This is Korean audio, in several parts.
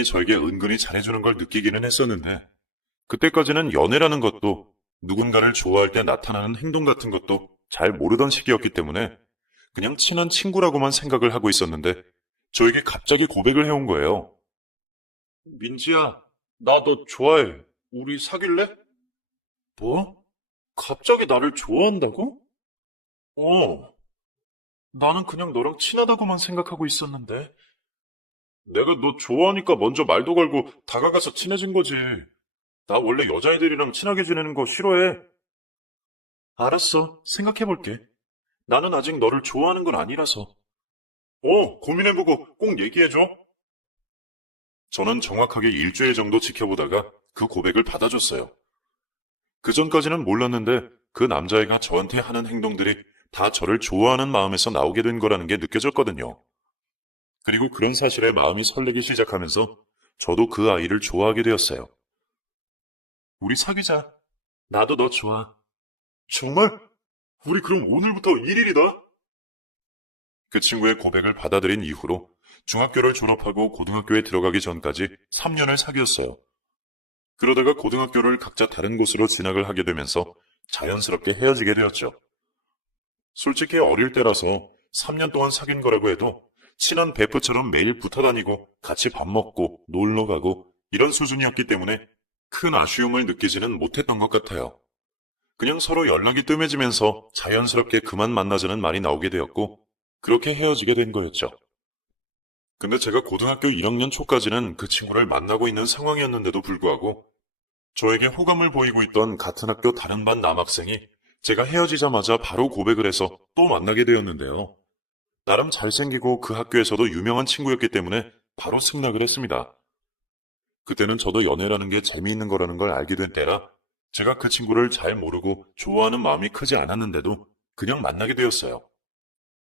저에게 은근히 잘해주는 걸 느끼기는 했었는데, 그때까지는 연애라는 것도 누군가를 좋아할 때 나타나는 행동 같은 것도 잘 모르던 시기였기 때문에 그냥 친한 친구라고만 생각을 하고 있었는데, 저에게 갑자기 고백을 해온 거예요. 민지야, 나 너 좋아해. 우리 사귈래? 뭐? 갑자기 나를 좋아한다고? 어, 나는 그냥 너랑 친하다고만 생각하고 있었는데. 내가 너 좋아하니까 먼저 말도 걸고 다가가서 친해진 거지. 나 원래 여자애들이랑 친하게 지내는 거 싫어해. 알았어, 생각해볼게. 나는 아직 너를 좋아하는 건 아니라서. 고민해보고 꼭 얘기해줘. 저는 정확하게 일주일 정도 지켜보다가 그 고백을 받아줬어요. 그 전까지는 몰랐는데 그 남자애가 저한테 하는 행동들이 다 저를 좋아하는 마음에서 나오게 된 거라는 게 느껴졌거든요. 그리고 그런 사실에 마음이 설레기 시작하면서 저도 그 아이를 좋아하게 되었어요. 우리 사귀자. 나도 너 좋아. 정말? 우리 그럼 오늘부터 1일이다? 그 친구의 고백을 받아들인 이후로 중학교를 졸업하고 고등학교에 들어가기 전까지 3년을 사귀었어요. 그러다가 고등학교를 각자 다른 곳으로 진학을 하게 되면서 자연스럽게 헤어지게 되었죠. 솔직히 어릴 때라서 3년 동안 사귄 거라고 해도 친한 베프처럼 매일 붙어 다니고 같이 밥 먹고 놀러 가고 이런 수준이었기 때문에 큰 아쉬움을 느끼지는 못했던 것 같아요. 그냥 서로 연락이 뜸해지면서 자연스럽게 그만 만나자는 말이 나오게 되었고 그렇게 헤어지게 된 거였죠. 근데 제가 고등학교 1학년 초까지는 그 친구를 만나고 있는 상황이었는데도 불구하고 저에게 호감을 보이고 있던 같은 학교 다른 반 남학생이 제가 헤어지자마자 바로 고백을 해서 또 만나게 되었는데요. 나름 잘생기고 그 학교에서도 유명한 친구였기 때문에 바로 승낙을 했습니다. 그때는 저도 연애라는 게 재미있는 거라는 걸 알게 된 때라 제가 그 친구를 잘 모르고 좋아하는 마음이 크지 않았는데도 그냥 만나게 되었어요.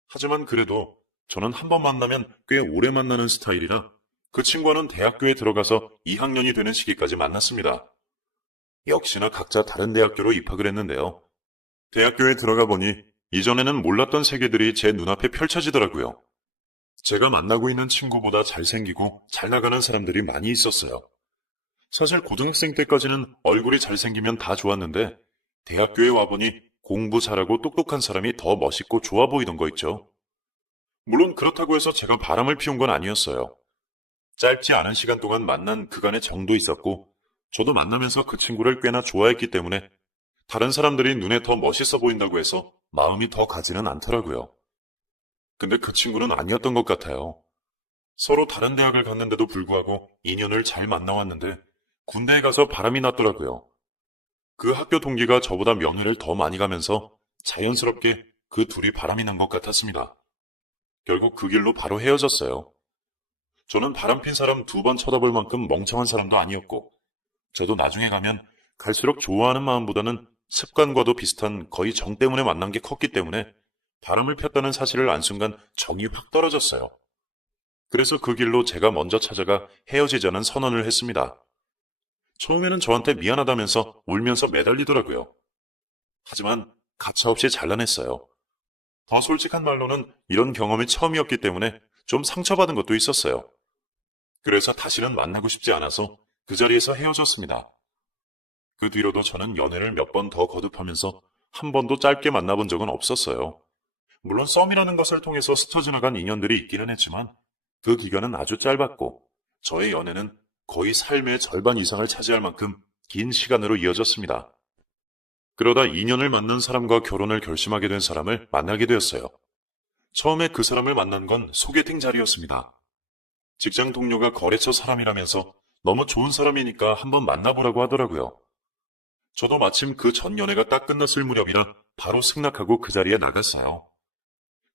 하지만 그래도 저는 한 번 만나면 꽤 오래 만나는 스타일이라 그 친구와는 대학교에 들어가서 2학년이 되는 시기까지 만났습니다. 역시나 각자 다른 대학교로 입학을 했는데요. 대학교에 들어가 보니 이전에는 몰랐던 세계들이 제 눈앞에 펼쳐지더라고요. 제가 만나고 있는 친구보다 잘생기고 잘 나가는 사람들이 많이 있었어요. 사실 고등학생 때까지는 얼굴이 잘생기면 다 좋았는데 대학교에 와보니 공부 잘하고 똑똑한 사람이 더 멋있고 좋아 보이던 거 있죠. 물론 그렇다고 해서 제가 바람을 피운 건 아니었어요. 짧지 않은 시간 동안 만난 그간의 정도 있었고 저도 만나면서 그 친구를 꽤나 좋아했기 때문에 다른 사람들이 눈에 더 멋있어 보인다고 해서 마음이 더 가지는 않더라고요. 근데 그 친구는 아니었던 것 같아요. 서로 다른 대학을 갔는데도 불구하고 인연을 잘 만나왔는데 군대에 가서 바람이 났더라고요. 그 학교 동기가 저보다 면회를 더 많이 가면서 자연스럽게 그 둘이 바람이 난 것 같았습니다. 결국 그 길로 바로 헤어졌어요. 저는 바람핀 사람 2번 쳐다볼 만큼 멍청한 사람도 아니었고 저도 나중에 가면 갈수록 좋아하는 마음보다는 습관과도 비슷한 거의 정 때문에 만난 게 컸기 때문에 바람을 폈다는 사실을 안 순간 정이 확 떨어졌어요. 그래서 그 길로 제가 먼저 찾아가 헤어지자는 선언을 했습니다. 처음에는 저한테 미안하다면서 울면서 매달리더라고요. 하지만 가차없이 잘라냈어요. 더 솔직한 말로는 이런 경험이 처음이었기 때문에 좀 상처받은 것도 있었어요. 그래서 다시는 만나고 싶지 않아서 그 자리에서 헤어졌습니다. 그 뒤로도 저는 연애를 몇 번 더 거듭하면서 한 번도 짧게 만나본 적은 없었어요. 물론 썸이라는 것을 통해서 스쳐 지나간 인연들이 있기는 했지만 그 기간은 아주 짧았고 저의 연애는 거의 삶의 절반 이상을 차지할 만큼 긴 시간으로 이어졌습니다. 그러다 2년을 만난 사람과 결혼을 결심하게 된 사람을 만나게 되었어요. 처음에 그 사람을 만난 건 소개팅 자리였습니다. 직장 동료가 거래처 사람이라면서 너무 좋은 사람이니까 한번 만나보라고 하더라고요. 저도 마침 그 첫 연애가 딱 끝났을 무렵이라 바로 승낙하고 그 자리에 나갔어요.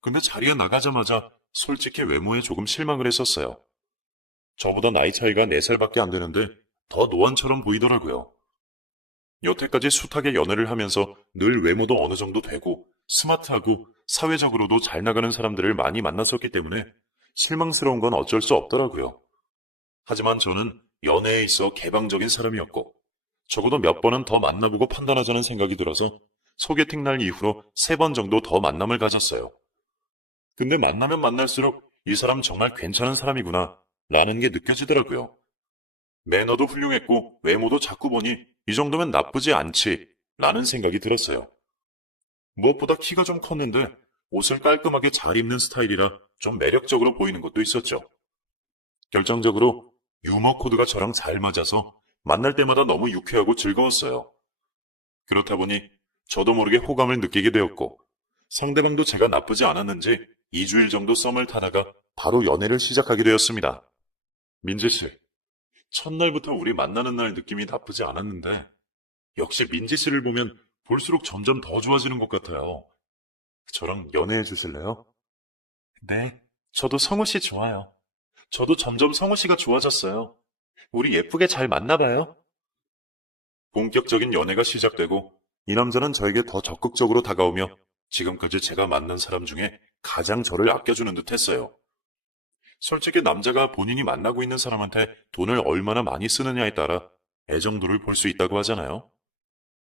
근데 자리에 나가자마자 솔직히 외모에 조금 실망을 했었어요. 저보다 나이 차이가 4살밖에 안 되는데 더 노안처럼 보이더라고요. 여태까지 숱하게 연애를 하면서 늘 외모도 어느 정도 되고 스마트하고 사회적으로도 잘 나가는 사람들을 많이 만났었기 때문에 실망스러운 건 어쩔 수 없더라고요. 하지만 저는 연애에 있어 개방적인 사람이었고 적어도 몇 번은 더 만나보고 판단하자는 생각이 들어서 소개팅 날 이후로 3번 정도 더 만남을 가졌어요. 근데 만나면 만날수록 이 사람 정말 괜찮은 사람이구나. 라는 게 느껴지더라고요. 매너도 훌륭했고 외모도 자꾸 보니 이 정도면 나쁘지 않지 라는 생각이 들었어요. 무엇보다 키가 좀 컸는데 옷을 깔끔하게 잘 입는 스타일이라 좀 매력적으로 보이는 것도 있었죠. 결정적으로 유머 코드가 저랑 잘 맞아서 만날 때마다 너무 유쾌하고 즐거웠어요. 그렇다 보니 저도 모르게 호감을 느끼게 되었고 상대방도 제가 나쁘지 않았는지 2주일 정도 썸을 타다가 바로 연애를 시작하게 되었습니다. 민지 씨, 첫날부터 우리 만나는 날 느낌이 나쁘지 않았는데 역시 민지 씨를 보면 볼수록 점점 더 좋아지는 것 같아요. 저랑 연애해 주실래요? 네, 저도 성우 씨 좋아요. 저도 점점 성우 씨가 좋아졌어요. 우리 예쁘게 잘 맞나봐요. 본격적인 연애가 시작되고 이 남자는 저에게 더 적극적으로 다가오며 지금까지 제가 만난 사람 중에 가장 저를 아껴주는 듯 했어요. 솔직히 남자가 본인이 만나고 있는 사람한테 돈을 얼마나 많이 쓰느냐에 따라 애정도를 볼 수 있다고 하잖아요.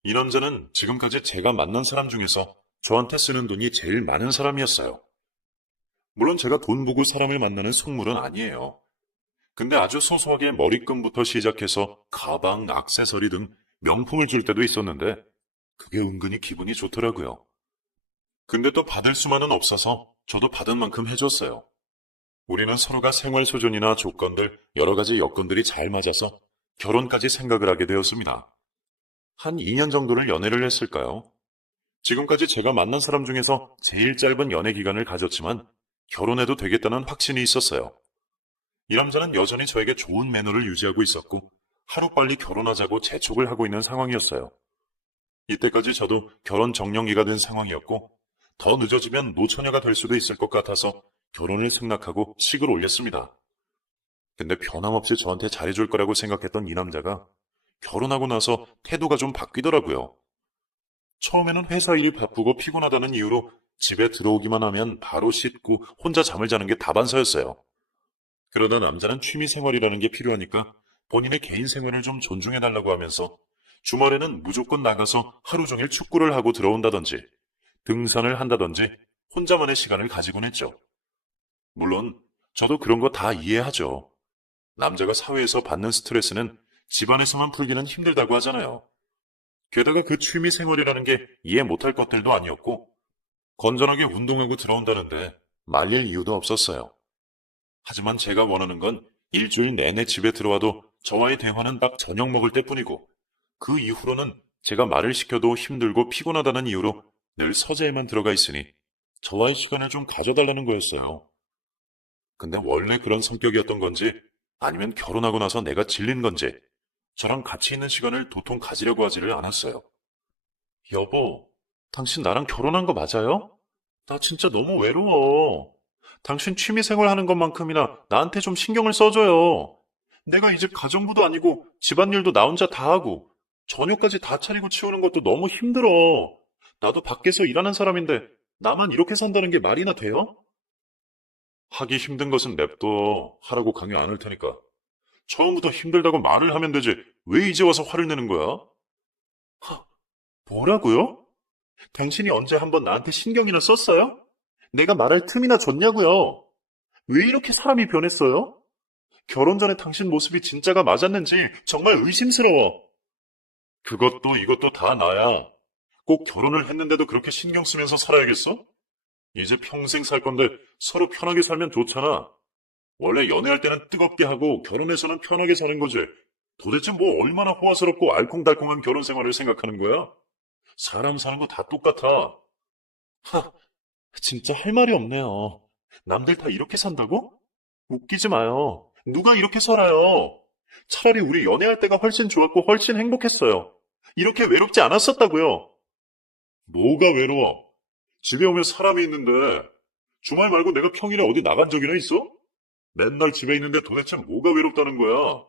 이 남자는 지금까지 제가 만난 사람 중에서 저한테 쓰는 돈이 제일 많은 사람이었어요. 물론 제가 돈 보고 사람을 만나는 속물은 아니에요. 근데 아주 소소하게 머리끈부터 시작해서 가방, 액세서리 등 명품을 줄 때도 있었는데 그게 은근히 기분이 좋더라고요. 근데 또 받을 수만은 없어서 저도 받은 만큼 해줬어요. 우리는 서로가 생활 수준이나 조건들, 여러 가지 여건들이 잘 맞아서 결혼까지 생각을 하게 되었습니다. 한 2년 정도를 연애를 했을까요? 지금까지 제가 만난 사람 중에서 제일 짧은 연애 기간을 가졌지만 결혼해도 되겠다는 확신이 있었어요. 이 남자는 여전히 저에게 좋은 매너를 유지하고 있었고 하루빨리 결혼하자고 재촉을 하고 있는 상황이었어요. 이때까지 저도 결혼 정년기가 된 상황이었고 더 늦어지면 노처녀가 될 수도 있을 것 같아서 결혼을 승낙하고 식을 올렸습니다. 근데 변함없이 저한테 잘해줄 거라고 생각했던 이 남자가 결혼하고 나서 태도가 좀 바뀌더라고요. 처음에는 회사 일이 바쁘고 피곤하다는 이유로 집에 들어오기만 하면 바로 씻고 혼자 잠을 자는 게 다반사였어요. 그러다 남자는 취미 생활이라는 게 필요하니까 본인의 개인 생활을 좀 존중해달라고 하면서 주말에는 무조건 나가서 하루 종일 축구를 하고 들어온다든지 등산을 한다든지 혼자만의 시간을 가지곤 했죠. 물론 저도 그런 거 다 이해하죠. 남자가 사회에서 받는 스트레스는 집안에서만 풀기는 힘들다고 하잖아요. 게다가 그 취미 생활이라는 게 이해 못할 것들도 아니었고 건전하게 운동하고 들어온다는데 말릴 이유도 없었어요. 하지만 제가 원하는 건 일주일 내내 집에 들어와도 저와의 대화는 딱 저녁 먹을 때뿐이고 그 이후로는 제가 말을 시켜도 힘들고 피곤하다는 이유로 늘 서재에만 들어가 있으니 저와의 시간을 좀 가져달라는 거였어요. 근데 원래 그런 성격이었던 건지 아니면 결혼하고 나서 내가 질린 건지 저랑 같이 있는 시간을 도통 가지려고 하지를 않았어요. 여보, 당신 나랑 결혼한 거 맞아요? 나 진짜 너무 외로워. 당신 취미생활 하는 것만큼이나 나한테 좀 신경을 써줘요. 내가 이 집 가정부도 아니고 집안일도 나 혼자 다 하고 저녁까지 다 차리고 치우는 것도 너무 힘들어. 나도 밖에서 일하는 사람인데 나만 이렇게 산다는 게 말이나 돼요? 하기 힘든 것은 냅둬. 하라고 강요 안 할 테니까. 처음부터 힘들다고 말을 하면 되지. 왜 이제 와서 화를 내는 거야? 뭐라고요? 당신이 언제 한번 나한테 신경이나 썼어요? 내가 말할 틈이나 줬냐고요? 왜 이렇게 사람이 변했어요? 결혼 전에 당신 모습이 진짜가 맞았는지 정말 의심스러워. 그것도 이것도 다 나야. 꼭 결혼을 했는데도 그렇게 신경 쓰면서 살아야겠어? 이제 평생 살 건데 서로 편하게 살면 좋잖아. 원래 연애할 때는 뜨겁게 하고 결혼해서는 편하게 사는 거지. 도대체 뭐 얼마나 호화스럽고 알콩달콩한 결혼 생활을 생각하는 거야? 사람 사는 거 다 똑같아. 하, 진짜 할 말이 없네요. 남들 다 이렇게 산다고? 웃기지 마요. 누가 이렇게 살아요? 차라리 우리 연애할 때가 훨씬 좋았고 훨씬 행복했어요. 이렇게 외롭지 않았었다고요. 뭐가 외로워? 집에 오면 사람이 있는데 주말 말고 내가 평일에 어디 나간 적이나 있어? 맨날 집에 있는데 도대체 뭐가 외롭다는 거야?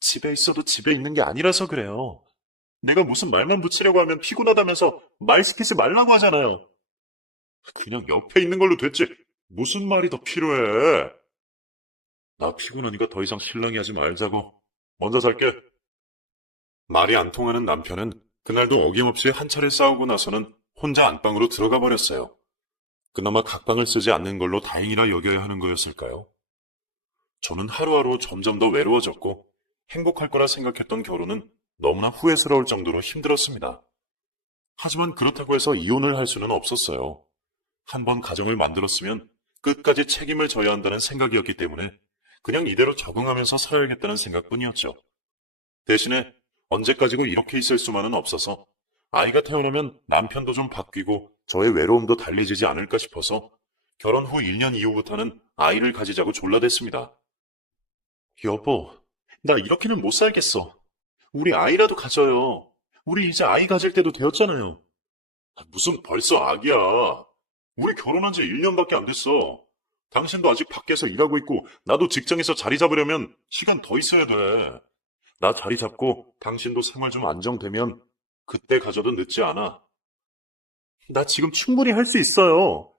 집에 있어도 집에 있는 게 아니라서 그래요. 내가 무슨 말만 붙이려고 하면 피곤하다면서 말 시키지 말라고 하잖아요. 그냥 옆에 있는 걸로 됐지. 무슨 말이 더 필요해? 나 피곤하니까 더 이상 실랑이 하지 말자고. 먼저 잘게. 말이 안 통하는 남편은 그날도 어김없이 한 차례 싸우고 나서는 혼자 안방으로 들어가 버렸어요. 그나마 각방을 쓰지 않는 걸로 다행이라 여겨야 하는 거였을까요? 저는 하루하루 점점 더 외로워졌고 행복할 거라 생각했던 결혼은 너무나 후회스러울 정도로 힘들었습니다. 하지만 그렇다고 해서 이혼을 할 수는 없었어요. 한 번 가정을 만들었으면 끝까지 책임을 져야 한다는 생각이었기 때문에 그냥 이대로 적응하면서 살아야겠다는 생각뿐이었죠. 대신에 언제까지고 이렇게 있을 수만은 없어서 아이가 태어나면 남편도 좀 바뀌고 저의 외로움도 달래지지 않을까 싶어서 결혼 후 1년 이후부터는 아이를 가지자고 졸라댔습니다. 여보, 나 이렇게는 못 살겠어. 우리 아이라도 가져요. 우리 이제 아이 가질 때도 되었잖아요. 무슨 벌써 아기야. 우리 결혼한 지 1년밖에 안 됐어. 당신도 아직 밖에서 일하고 있고 나도 직장에서 자리 잡으려면 시간 더 있어야 돼. 나 자리 잡고 당신도 생활 좀 안정되면 그때 가져도 늦지 않아. 나 지금 충분히 할 수 있어요.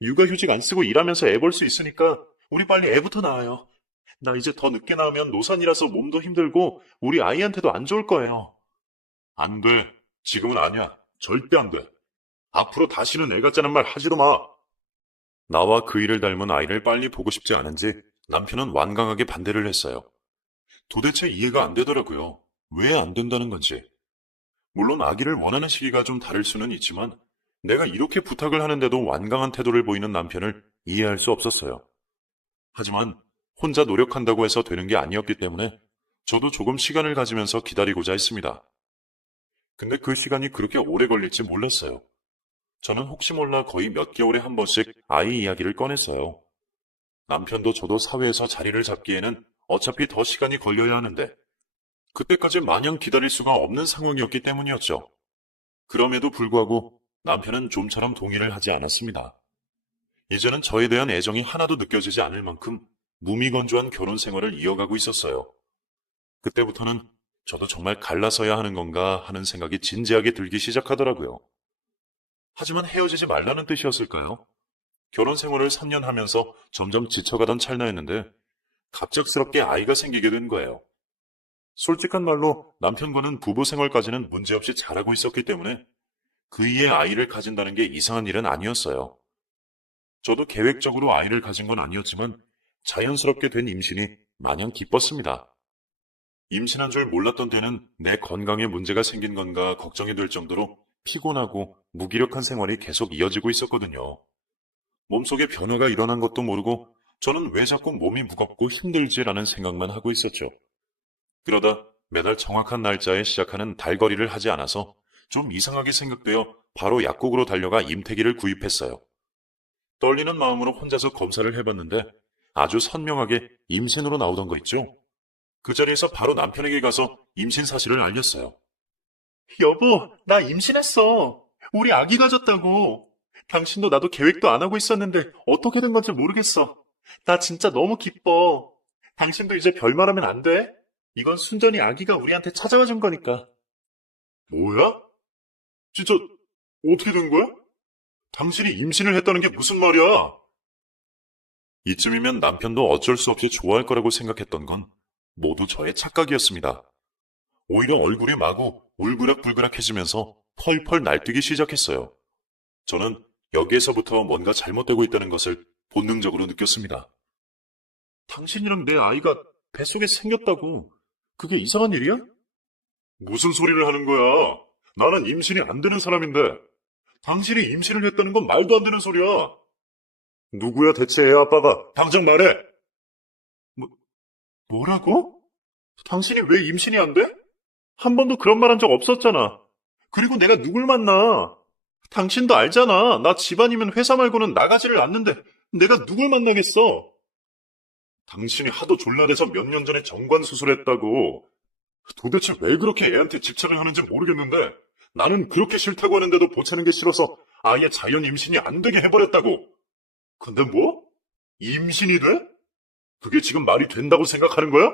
육아휴직 안 쓰고 일하면서 애 볼 수 있으니까 우리 빨리 애부터 낳아요. 나 이제 더 늦게 낳으면 노산이라서 몸도 힘들고 우리 아이한테도 안 좋을 거예요. 안 돼. 지금은 아니야. 절대 안 돼. 앞으로 다시는 애 같자는 말 하지도 마. 나와 그 일을 닮은 아이를 빨리 보고 싶지 않은지 남편은 완강하게 반대를 했어요. 도대체 이해가 안 되더라고요. 왜 안 된다는 건지. 물론 아기를 원하는 시기가 좀 다를 수는 있지만 내가 이렇게 부탁을 하는데도 완강한 태도를 보이는 남편을 이해할 수 없었어요. 하지만 혼자 노력한다고 해서 되는 게 아니었기 때문에 저도 조금 시간을 가지면서 기다리고자 했습니다. 근데 그 시간이 그렇게 오래 걸릴지 몰랐어요. 저는 혹시 몰라 거의 몇 개월에 한 번씩 아이 이야기를 꺼냈어요. 남편도 저도 사회에서 자리를 잡기에는 어차피 더 시간이 걸려야 하는데 그때까지 마냥 기다릴 수가 없는 상황이었기 때문이었죠. 그럼에도 불구하고 남편은 좀처럼 동의를 하지 않았습니다. 이제는 저에 대한 애정이 하나도 느껴지지 않을 만큼 무미건조한 결혼 생활을 이어가고 있었어요. 그때부터는 저도 정말 갈라서야 하는 건가 하는 생각이 진지하게 들기 시작하더라고요. 하지만 헤어지지 말라는 뜻이었을까요? 결혼 생활을 3년 하면서 점점 지쳐가던 찰나였는데 갑작스럽게 아이가 생기게 된 거예요. 솔직한 말로 남편과는 부부 생활까지는 문제없이 잘하고 있었기 때문에 그이의 아이를 가진다는 게 이상한 일은 아니었어요. 저도 계획적으로 아이를 가진 건 아니었지만 자연스럽게 된 임신이 마냥 기뻤습니다. 임신한 줄 몰랐던 때는 내 건강에 문제가 생긴 건가 걱정이 될 정도로 피곤하고 무기력한 생활이 계속 이어지고 있었거든요. 몸속에 변화가 일어난 것도 모르고 저는 왜 자꾸 몸이 무겁고 힘들지라는 생각만 하고 있었죠. 그러다 매달 정확한 날짜에 시작하는 달거리를 하지 않아서 좀 이상하게 생각되어 바로 약국으로 달려가 임태기를 구입했어요. 떨리는 마음으로 혼자서 검사를 해봤는데 아주 선명하게 임신으로 나오던 거 있죠? 그 자리에서 바로 남편에게 가서 임신 사실을 알렸어요. 여보, 나 임신했어. 우리 아기 가졌다고. 당신도 나도 계획도 안 하고 있었는데 어떻게 된 건지 모르겠어. 나 진짜 너무 기뻐. 당신도 이제 별말하면 안 돼? 이건 순전히 아기가 우리한테 찾아와 준 거니까. 뭐야? 진짜 어떻게 된 거야? 당신이 임신을 했다는 게 무슨 말이야? 이쯤이면 남편도 어쩔 수 없이 좋아할 거라고 생각했던 건 모두 저의 착각이었습니다. 오히려 얼굴이 마구 울그락불그락해지면서 펄펄 날뛰기 시작했어요. 저는 여기에서부터 뭔가 잘못되고 있다는 것을 본능적으로 느꼈습니다. 당신이랑 내 아이가 뱃속에 생겼다고. 그게 이상한 일이야? 무슨 소리를 하는 거야? 나는 임신이 안 되는 사람인데. 당신이 임신을 했다는 건 말도 안 되는 소리야. 누구야 대체 애 아빠가? 당장 말해. 뭐라고? 당신이 왜 임신이 안 돼? 한 번도 그런 말 한 적 없었잖아. 그리고 내가 누굴 만나? 당신도 알잖아. 나 집안이면 회사 말고는 나가지를 않는데 내가 누굴 만나겠어? 당신이 하도 졸라대서 몇 년 전에 정관 수술했다고. 도대체 왜 그렇게 애한테 집착을 하는지 모르겠는데 나는 그렇게 싫다고 하는데도 보채는 게 싫어서 아예 자연 임신이 안 되게 해버렸다고. 근데 뭐? 임신이 돼? 그게 지금 말이 된다고 생각하는 거야?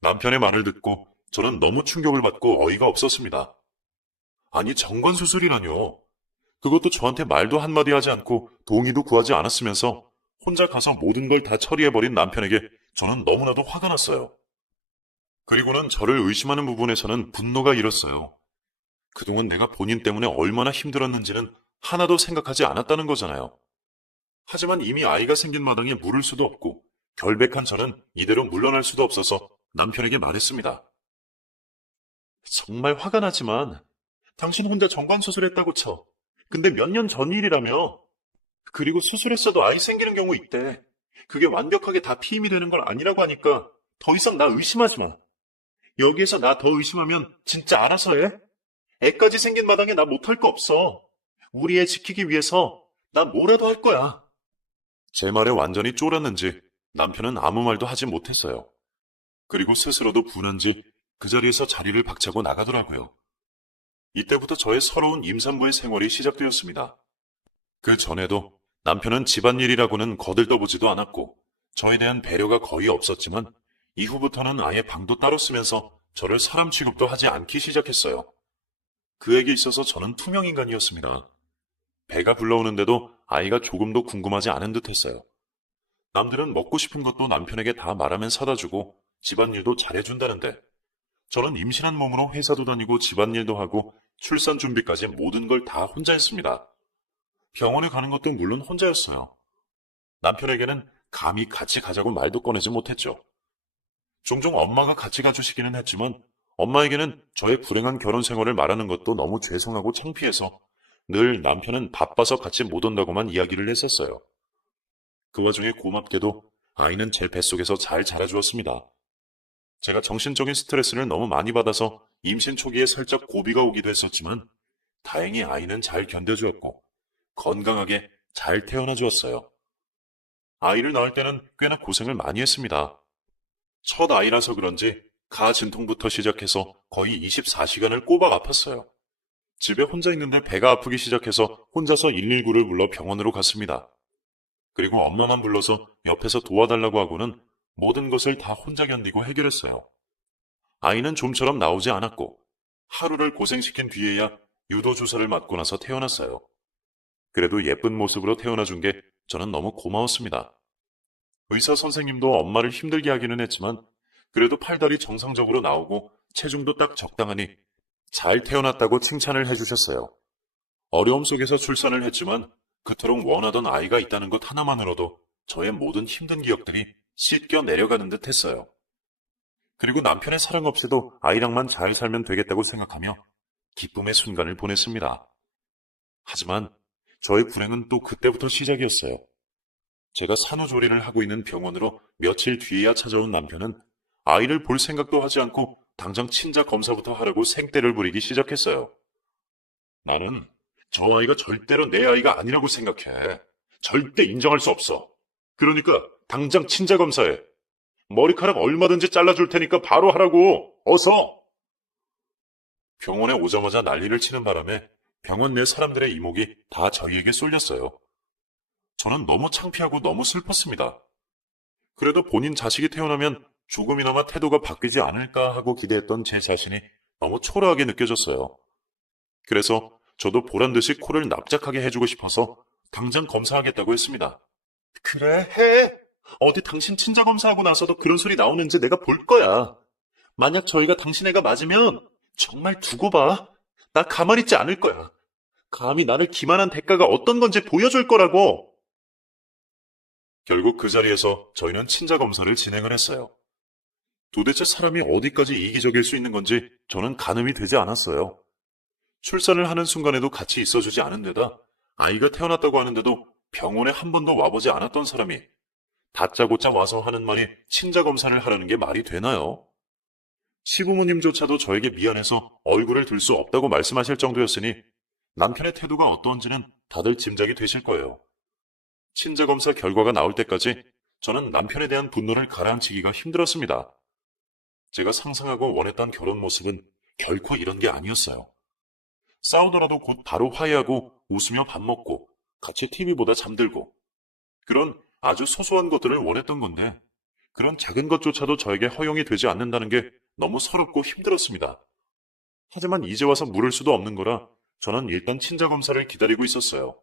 남편의 말을 듣고 저는 너무 충격을 받고 어이가 없었습니다. 아니 정관 수술이라뇨. 그것도 저한테 말도 한마디 하지 않고 동의도 구하지 않았으면서 혼자 가서 모든 걸 다 처리해버린 남편에게 저는 너무나도 화가 났어요. 그리고는 저를 의심하는 부분에서는 분노가 일었어요. 그동안 내가 본인 때문에 얼마나 힘들었는지는 하나도 생각하지 않았다는 거잖아요. 하지만 이미 아이가 생긴 마당에 물을 수도 없고 결백한 저는 이대로 물러날 수도 없어서 남편에게 말했습니다. 정말 화가 나지만 당신 혼자 정관수술했다고 쳐. 근데 몇 년 전 일이라며. 그리고 수술했어도 아이 생기는 경우 있대. 그게 완벽하게 다 피임이 되는 건 아니라고 하니까 더 이상 나 의심하지 마. 여기에서 나 더 의심하면 진짜 알아서 해. 애까지 생긴 마당에 나 못할 거 없어. 우리 애 지키기 위해서 나 뭐라도 할 거야. 제 말에 완전히 쫄았는지 남편은 아무 말도 하지 못했어요. 그리고 스스로도 분한지 그 자리에서 자리를 박차고 나가더라고요. 이때부터 저의 서러운 임산부의 생활이 시작되었습니다. 그 전에도 남편은 집안일이라고는 거들떠보지도 않았고 저에 대한 배려가 거의 없었지만 이후부터는 아예 방도 따로 쓰면서 저를 사람 취급도 하지 않기 시작했어요. 그에게 있어서 저는 투명인간이었습니다. 배가 불러오는데도 아이가 조금도 궁금하지 않은 듯했어요. 남들은 먹고 싶은 것도 남편에게 다 말하면 사다 주고 집안일도 잘해준다는데 저는 임신한 몸으로 회사도 다니고 집안일도 하고 출산 준비까지 모든 걸 다 혼자 했습니다. 병원에 가는 것도 물론 혼자였어요. 남편에게는 감히 같이 가자고 말도 꺼내지 못했죠. 종종 엄마가 같이 가주시기는 했지만 엄마에게는 저의 불행한 결혼 생활을 말하는 것도 너무 죄송하고 창피해서 늘 남편은 바빠서 같이 못 온다고만 이야기를 했었어요. 그 와중에 고맙게도 아이는 제 뱃속에서 잘 자라주었습니다. 제가 정신적인 스트레스를 너무 많이 받아서 임신 초기에 살짝 고비가 오기도 했었지만 다행히 아이는 잘 견뎌주었고 건강하게 잘 태어나 주었어요. 아이를 낳을 때는 꽤나 고생을 많이 했습니다. 첫 아이라서 그런지 가 진통부터 시작해서 거의 24시간을 꼬박 아팠어요. 집에 혼자 있는데 배가 아프기 시작해서 혼자서 119를 불러 병원으로 갔습니다. 그리고 엄마만 불러서 옆에서 도와달라고 하고는 모든 것을 다 혼자 견디고 해결했어요. 아이는 좀처럼 나오지 않았고 하루를 고생시킨 뒤에야 유도주사를 맞고 나서 태어났어요. 그래도 예쁜 모습으로 태어나준 게 저는 너무 고마웠습니다. 의사 선생님도 엄마를 힘들게 하기는 했지만 그래도 팔다리 정상적으로 나오고 체중도 딱 적당하니 잘 태어났다고 칭찬을 해주셨어요. 어려움 속에서 출산을 했지만 그토록 원하던 아이가 있다는 것 하나만으로도 저의 모든 힘든 기억들이 씻겨 내려가는 듯 했어요. 그리고 남편의 사랑 없이도 아이랑만 잘 살면 되겠다고 생각하며 기쁨의 순간을 보냈습니다. 하지만 저의 불행은 또 그때부터 시작이었어요. 제가 산후조리를 하고 있는 병원으로 며칠 뒤에야 찾아온 남편은 아이를 볼 생각도 하지 않고 당장 친자 검사부터 하려고 생떼를 부리기 시작했어요. 나는 저 아이가 절대로 내 아이가 아니라고 생각해. 절대 인정할 수 없어. 그러니까 당장 친자 검사해. 머리카락 얼마든지 잘라줄 테니까 바로 하라고. 어서! 병원에 오자마자 난리를 치는 바람에 병원 내 사람들의 이목이 다 저희에게 쏠렸어요. 저는 너무 창피하고 너무 슬펐습니다. 그래도 본인 자식이 태어나면 조금이나마 태도가 바뀌지 않을까 하고 기대했던 제 자신이 너무 초라하게 느껴졌어요. 그래서 저도 보란듯이 코를 납작하게 해주고 싶어서 당장 검사하겠다고 했습니다. 그래, 해. 어디 당신 친자 검사하고 나서도 그런 소리 나오는지 내가 볼 거야. 만약 저희가 당신 애가 맞으면 정말 두고 봐. 나 가만히 있지 않을 거야. 감히 나를 기만한 대가가 어떤 건지 보여줄 거라고. 결국 그 자리에서 저희는 친자 검사를 진행을 했어요. 도대체 사람이 어디까지 이기적일 수 있는 건지 저는 가늠이 되지 않았어요. 출산을 하는 순간에도 같이 있어주지 않은 데다 아이가 태어났다고 하는데도 병원에 한 번도 와보지 않았던 사람이 다짜고짜 와서 하는 말이 친자 검사를 하라는 게 말이 되나요? 시부모님조차도 저에게 미안해서 얼굴을 들 수 없다고 말씀하실 정도였으니 남편의 태도가 어떤지는 다들 짐작이 되실 거예요. 친자 검사 결과가 나올 때까지 저는 남편에 대한 분노를 가라앉히기가 힘들었습니다. 제가 상상하고 원했던 결혼 모습은 결코 이런 게 아니었어요. 싸우더라도 곧 바로 화해하고 웃으며 밥 먹고 같이 TV보다 잠들고 그런 아주 소소한 것들을 원했던 건데 그런 작은 것조차도 저에게 허용이 되지 않는다는 게 너무 서럽고 힘들었습니다. 하지만 이제 와서 물을 수도 없는 거라 저는 일단 친자 검사를 기다리고 있었어요.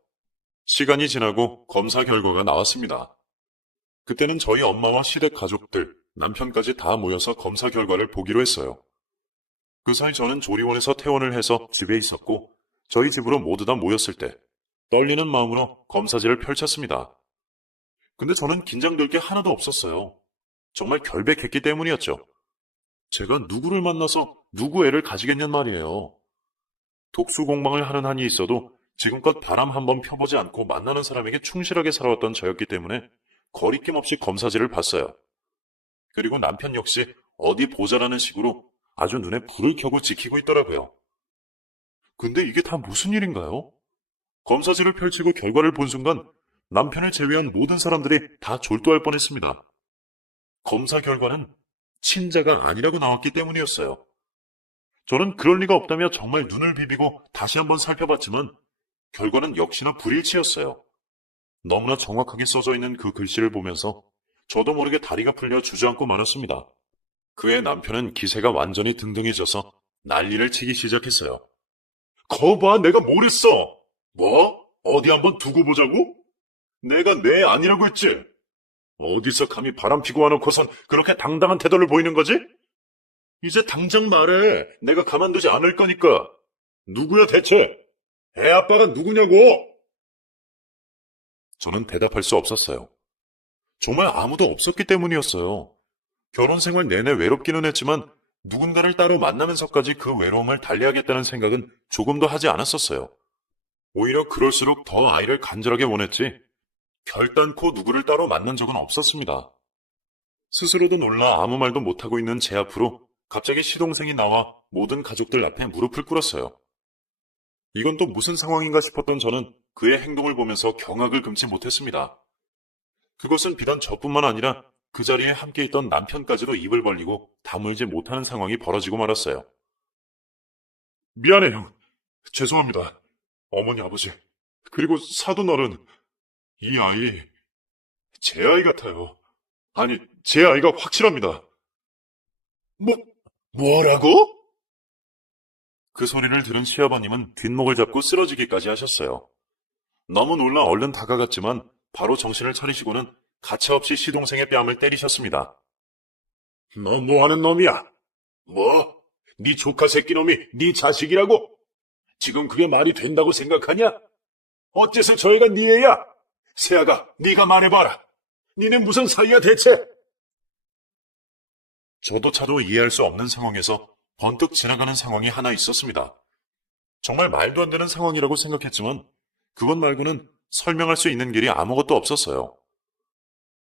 시간이 지나고 검사 결과가 나왔습니다. 그때는 저희 엄마와 시댁 가족들, 남편까지 다 모여서 검사 결과를 보기로 했어요. 그 사이 저는 조리원에서 퇴원을 해서 집에 있었고 저희 집으로 모두 다 모였을 때 떨리는 마음으로 검사지를 펼쳤습니다. 근데 저는 긴장될 게 하나도 없었어요. 정말 결백했기 때문이었죠. 제가 누구를 만나서 누구 애를 가지겠냔 말이에요. 독수공방을 하는 한이 있어도 지금껏 바람 한번 펴보지 않고 만나는 사람에게 충실하게 살아왔던 저였기 때문에 거리낌 없이 검사지를 봤어요. 그리고 남편 역시 어디 보자라는 식으로 아주 눈에 불을 켜고 지키고 있더라고요. 근데 이게 다 무슨 일인가요? 검사지를 펼치고 결과를 본 순간 남편을 제외한 모든 사람들이 다 졸도할 뻔했습니다. 검사 결과는 친자가 아니라고 나왔기 때문이었어요. 저는 그럴 리가 없다며 정말 눈을 비비고 다시 한번 살펴봤지만 결과는 역시나 불일치였어요. 너무나 정확하게 써져 있는 그 글씨를 보면서 저도 모르게 다리가 풀려 주저앉고 말았습니다. 그의 남편은 기세가 완전히 등등해져서 난리를 치기 시작했어요. 거봐, 내가 뭘 했어? 뭐? 어디 한번 두고 보자고? 내가 내 아니라고 했지? 어디서 감히 바람 피고 와놓고선 그렇게 당당한 태도를 보이는 거지? 이제 당장 말해. 내가 가만두지 않을 거니까. 누구야 대체? 애 아빠가 누구냐고? 저는 대답할 수 없었어요. 정말 아무도 없었기 때문이었어요. 결혼 생활 내내 외롭기는 했지만 누군가를 따로 만나면서까지 그 외로움을 달래야겠다는 생각은 조금도 하지 않았었어요. 오히려 그럴수록 더 아이를 간절하게 원했지 결단코 누구를 따로 만난 적은 없었습니다. 스스로도 놀라 아무 말도 못하고 있는 제 앞으로 갑자기 시동생이 나와 모든 가족들 앞에 무릎을 꿇었어요. 이건 또 무슨 상황인가 싶었던 저는 그의 행동을 보면서 경악을 금치 못했습니다. 그것은 비단 저뿐만 아니라 그 자리에 함께 있던 남편까지도 입을 벌리고 다물지 못하는 상황이 벌어지고 말았어요. 미안해요. 죄송합니다. 어머니, 아버지, 그리고 사돈어른, 이 아이, 제 아이 같아요. 아니, 제 아이가 확실합니다. 뭐라고? 그 소리를 들은 시아버님은 뒷목을 잡고 쓰러지기까지 하셨어요. 너무 놀라 얼른 다가갔지만 바로 정신을 차리시고는 가차없이 시동생의 뺨을 때리셨습니다. 너 뭐하는 놈이야? 뭐? 네 조카 새끼 놈이 네 자식이라고? 지금 그게 말이 된다고 생각하냐? 어째서 저 애가 네 애야? 세아가 네가 말해봐라. 니네 무슨 사이야 대체? 저도 차도 이해할 수 없는 상황에서 번뜩 지나가는 상황이 하나 있었습니다. 정말 말도 안 되는 상황이라고 생각했지만 그것 말고는 설명할 수 있는 길이 아무것도 없었어요.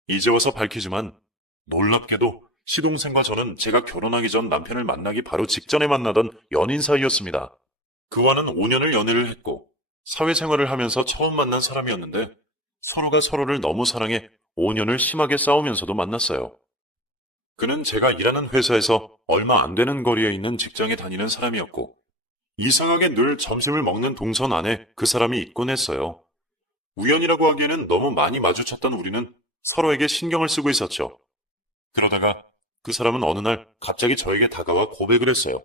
이제 와서 밝히지만 놀랍게도 시동생과 저는 제가 결혼하기 전 남편을 만나기 바로 직전에 만나던 연인 사이였습니다. 그와는 5년을 연애를 했고 사회생활을 하면서 처음 만난 사람이었는데 서로가 서로를 너무 사랑해 5년을 심하게 싸우면서도 만났어요. 그는 제가 일하는 회사에서 얼마 안 되는 거리에 있는 직장에 다니는 사람이었고 이상하게 늘 점심을 먹는 동선 안에 그 사람이 있곤 했어요. 우연이라고 하기에는 너무 많이 마주쳤던 우리는 서로에게 신경을 쓰고 있었죠. 그러다가 그 사람은 어느 날 갑자기 저에게 다가와 고백을 했어요.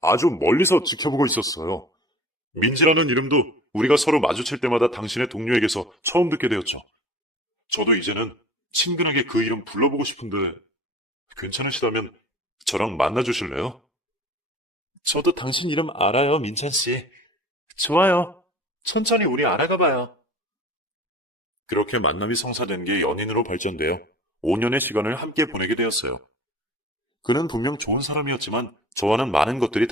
아주 멀리서 지켜보고 있었어요. 민지라는 이름도 우리가 서로 마주칠 때마다 당신의 동료에게서 처음 듣게 되었죠. 저도 이제는 친근하게 그 이름 불러보고 싶은데 괜찮으시다면 저랑 만나주실래요? 저도 당신 이름 알아요, 민찬씨. 좋아요. 천천히 우리 알아가봐요. 그렇게 만남이 성사된 게 연인으로 발전되어 5년의 시간을 함께 보내게 되었어요. 그는 분명 좋은 사람이었지만 저와는 많은 것들이